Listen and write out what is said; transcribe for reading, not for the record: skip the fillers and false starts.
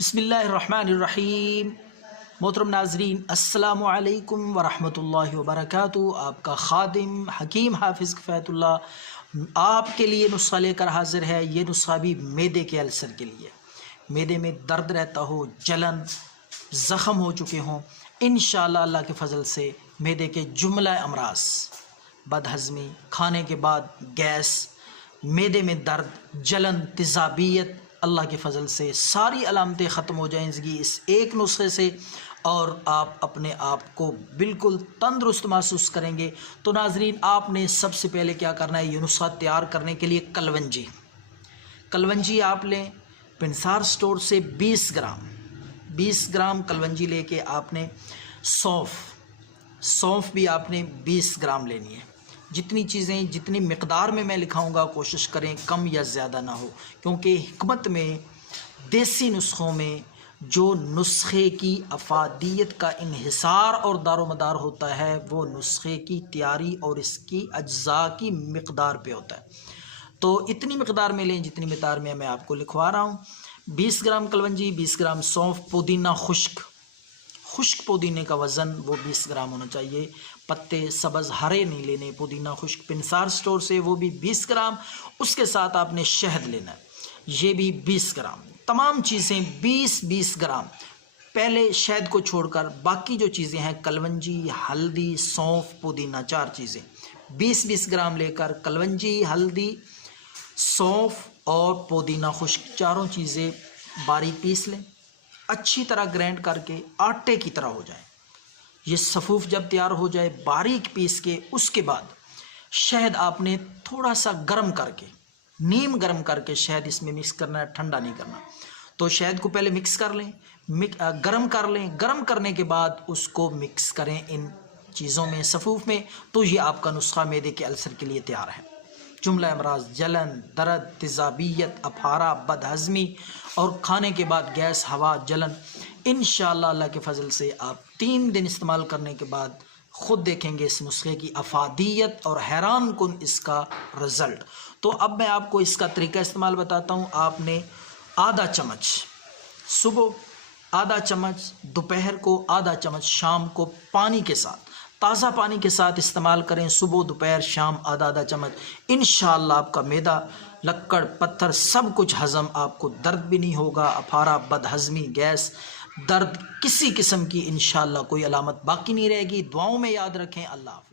بسم اللہ الرحمن الرحیم۔ محترم ناظرین، السلام علیکم ورحمۃ اللہ وبرکاتہ۔ آپ کا خادم حکیم حافظ کفایت اللہ آپ کے لیے نسخہ لے کر حاضر ہے۔ یہ نسخہ بھی معدے کے السر کے لیے، معدے میں درد رہتا ہو، جلن، زخم ہو چکے ہوں، انشاءاللہ اللہ کے فضل سے معدے کے جملہ امراض، بد ہضمی، کھانے کے بعد گیس، معدے میں درد، جلن، تیزابیت، اللہ کے فضل سے ساری علامتیں ختم ہو جائیں گی اس ایک نسخے سے، اور آپ اپنے آپ کو بالکل تندرست محسوس کریں گے۔ تو ناظرین، آپ نے سب سے پہلے کیا کرنا ہے، یہ نسخہ تیار کرنے کے لیے کلونجی آپ لیں پنسار سٹور سے 20 گرام کلونجی لے کے آپ نے سونف بھی آپ نے 20 گرام لینی ہے۔ جتنی چیزیں جتنی مقدار میں لکھاؤں گا کوشش کریں کم یا زیادہ نہ ہو، کیونکہ حکمت میں دیسی نسخوں میں جو نسخے کی افادیت کا انحصار اور دار و مدار ہوتا ہے وہ نسخے کی تیاری اور اس کی اجزاء کی مقدار پہ ہوتا ہے۔ تو اتنی مقدار میں لیں جتنی مقدار میں آپ کو لکھوا رہا ہوں۔ 20 گرام کلونجی، 20 گرام سونف، پودینہ خشک پودینے کا وزن وہ 20 گرام ہونا چاہیے۔ پتے سبز ہرے نہیں لینے، پودینہ خشک پنسار سٹور سے وہ بھی 20 گرام۔ اس کے ساتھ آپ نے شہد لینا ہے، یہ بھی 20 گرام۔ تمام چیزیں 20 گرام۔ پہلے شہد کو چھوڑ کر باقی جو چیزیں ہیں کلونجی، ہلدی، سونف، پودینہ، 4 چیزیں 20 گرام لے کر کلونجی، ہلدی، سونف اور پودینہ خشک چاروں چیزیں باریک پیس لیں، اچھی طرح گرینڈ کر کے آٹے کی طرح ہو جائیں۔ یہ صفوف جب تیار ہو جائے باریک پیس کے، اس کے بعد شہد آپ نے تھوڑا سا گرم کر کے، نیم گرم کر کے شہد اس میں مکس کرنا ہے، ٹھنڈا نہیں کرنا۔ تو شہد کو پہلے مکس کر لیں، گرم کر لیں، گرم کرنے کے بعد اس کو مکس کریں ان چیزوں میں، صفوف میں۔ تو یہ آپ کا نسخہ معدے کے السر کے لیے تیار ہے۔ جملہ امراض، جلن، درد، تیزابیت، اپھارا، بد ہضمی اور کھانے کے بعد گیس، ہوا، جلن، انشاءاللہ اللہ کے فضل سے آپ 3 دن استعمال کرنے کے بعد خود دیکھیں گے اس نسخے کی افادیت اور حیران کن اس کا رزلٹ۔ تو اب میں آپ کو اس کا طریقہ استعمال بتاتا ہوں۔ آپ نے آدھا چمچ صبح، آدھا چمچ دوپہر کو، آدھا چمچ شام کو پانی کے ساتھ، تازہ پانی کے ساتھ استعمال کریں۔ صبح، دوپہر، شام آدھا چمچ، انشاءاللہ آپ کا معدہ، لکڑ، پتھر سب کچھ ہضم، آپ کو درد بھی نہیں ہوگا، اپھارا، بد ہضمی، گیس، درد کسی قسم کی انشاءاللہ کوئی علامت باقی نہیں رہے گی۔ دعاؤں میں یاد رکھیں۔ اللہ حافظ۔